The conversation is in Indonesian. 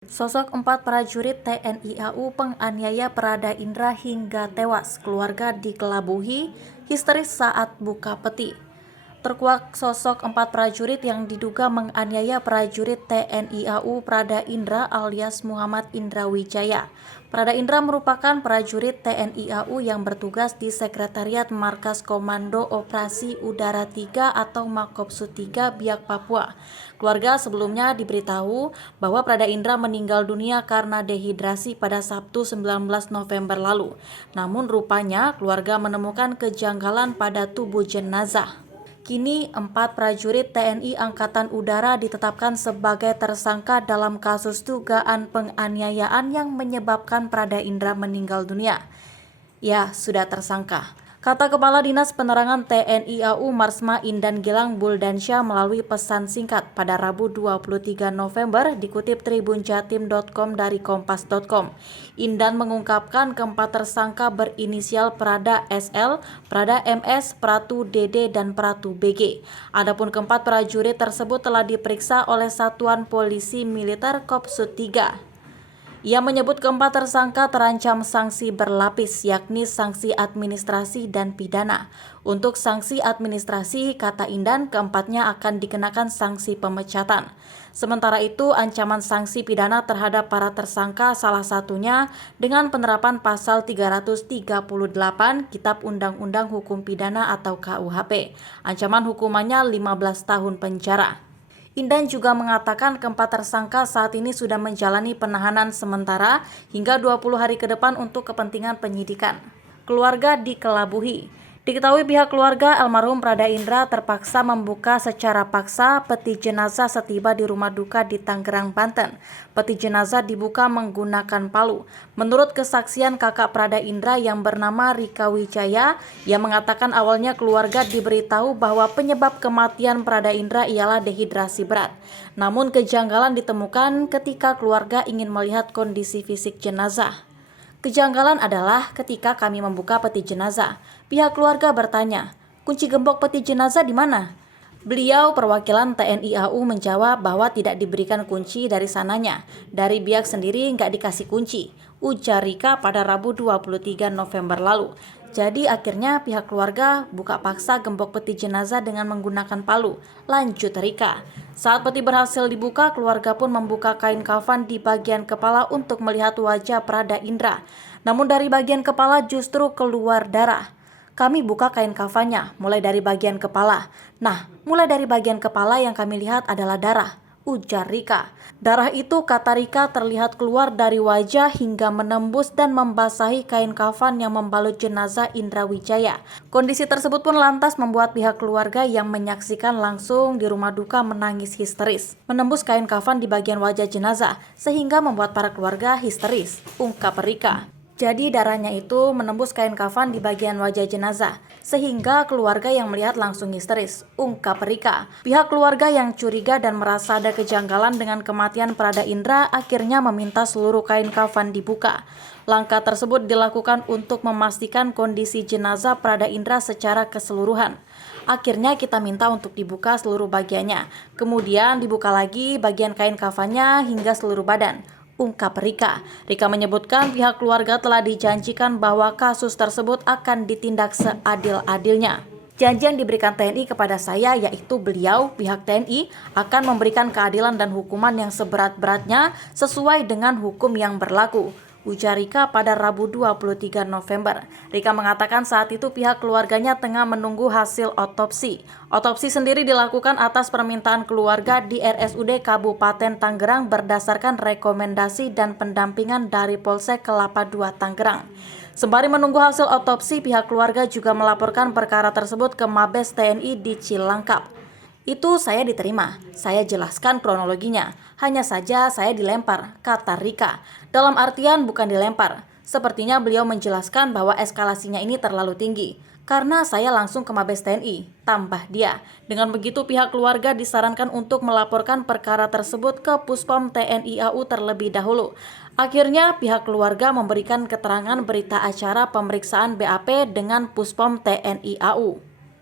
Sosok 4 prajurit TNI AU penganiaya Prada Indra hingga tewas, keluarga dikelabuhi, histeris saat buka peti. Terkuak sosok 4 prajurit yang diduga menganiaya prajurit TNI AU Prada Indra alias Muhammad Indra Wijaya. Prada Indra merupakan prajurit TNI AU yang bertugas di Sekretariat Markas Komando Operasi Udara 3 atau Makopsud 3 Biak Papua. Keluarga sebelumnya diberitahu bahwa Prada Indra meninggal dunia karena dehidrasi pada Sabtu 19 November lalu. Namun rupanya keluarga menemukan kejanggalan pada tubuh jenazah. Kini 4 prajurit TNI Angkatan Udara ditetapkan sebagai tersangka dalam kasus dugaan penganiayaan yang menyebabkan Prada Indra meninggal dunia. Ya, sudah tersangka, kata Kepala Dinas Penerangan TNI AU Marsma Indan Gilang Buldansyah melalui pesan singkat pada Rabu 23 November dikutip tribunjatim.com dari kompas.com. Indan mengungkapkan keempat tersangka berinisial Prada SL, Prada MS, Pratu DD, dan Pratu BG. Adapun keempat prajurit tersebut telah diperiksa oleh Satuan Polisi Militer Kopsud 3. Ia menyebut keempat tersangka terancam sanksi berlapis, yakni sanksi administrasi dan pidana. Untuk sanksi administrasi, kata Indan, keempatnya akan dikenakan sanksi pemecatan. Sementara itu, ancaman sanksi pidana terhadap para tersangka salah satunya dengan penerapan pasal 338 Kitab Undang-Undang Hukum Pidana atau KUHP. Ancaman hukumannya 15 tahun penjara. Indan juga mengatakan keempat tersangka saat ini sudah menjalani penahanan sementara hingga 20 hari ke depan untuk kepentingan penyidikan. Keluarga dikelabuhi. Diketahui pihak keluarga almarhum Prada Indra terpaksa membuka secara paksa peti jenazah setiba di rumah duka di Tangerang, Banten. Peti jenazah dibuka menggunakan palu. Menurut kesaksian kakak Prada Indra yang bernama Rika Wijaya, yang mengatakan awalnya keluarga diberitahu bahwa penyebab kematian Prada Indra ialah dehidrasi berat. Namun kejanggalan ditemukan ketika keluarga ingin melihat kondisi fisik jenazah. Kejanggalan adalah ketika kami membuka peti jenazah, pihak keluarga bertanya, kunci gembok peti jenazah di mana? Beliau perwakilan TNI AU menjawab bahwa tidak diberikan kunci dari sananya. Dari Biak sendiri nggak dikasih kunci, ujar Rika pada Rabu 23 November lalu. Jadi akhirnya pihak keluarga buka paksa gembok peti jenazah dengan menggunakan palu, lanjut Rika. Saat peti berhasil dibuka, keluarga pun membuka kain kafan di bagian kepala untuk melihat wajah Prada Indra. Namun dari bagian kepala justru keluar darah. Kami buka kain kafannya, mulai dari bagian kepala. Nah, mulai dari bagian kepala yang kami lihat adalah darah, ujar Rika. Darah itu, kata Rika, terlihat keluar dari wajah hingga menembus dan membasahi kain kafan yang membalut jenazah Indra Wijaya. Kondisi tersebut pun lantas membuat pihak keluarga yang menyaksikan langsung di rumah duka menangis histeris. Menembus kain kafan di bagian wajah jenazah, sehingga membuat para keluarga histeris, ungkap Rika. Jadi darahnya itu menembus kain kafan di bagian wajah jenazah, sehingga keluarga yang melihat langsung histeris, ungkap Rika. Pihak keluarga yang curiga dan merasa ada kejanggalan dengan kematian Prada Indra akhirnya meminta seluruh kain kafan dibuka. Langkah tersebut dilakukan untuk memastikan kondisi jenazah Prada Indra secara keseluruhan. Akhirnya kita minta untuk dibuka seluruh bagiannya, kemudian dibuka lagi bagian kain kafannya hingga seluruh badan, ungkap Rika. Rika menyebutkan pihak keluarga telah dijanjikan bahwa kasus tersebut akan ditindak seadil-adilnya. Janji yang diberikan TNI kepada saya yaitu beliau, pihak TNI, akan memberikan keadilan dan hukuman yang seberat-beratnya sesuai dengan hukum yang berlaku, ujar Rika pada Rabu 23 November. Rika mengatakan saat itu pihak keluarganya tengah menunggu hasil otopsi. Otopsi sendiri dilakukan atas permintaan keluarga di RSUD Kabupaten Tangerang berdasarkan rekomendasi dan pendampingan dari Polsek Kelapa II Tangerang. Sembari menunggu hasil otopsi, pihak keluarga juga melaporkan perkara tersebut ke Mabes TNI di Cilangkap. Itu saya diterima, saya jelaskan kronologinya, hanya saja saya dilempar, kata Rika. Dalam artian bukan dilempar, sepertinya beliau menjelaskan bahwa eskalasinya ini terlalu tinggi, karena saya langsung ke Mabes TNI, tambah dia. Dengan begitu pihak keluarga disarankan untuk melaporkan perkara tersebut ke Puspom TNI AU terlebih dahulu. Akhirnya pihak keluarga memberikan keterangan berita acara pemeriksaan BAP dengan Puspom TNI AU.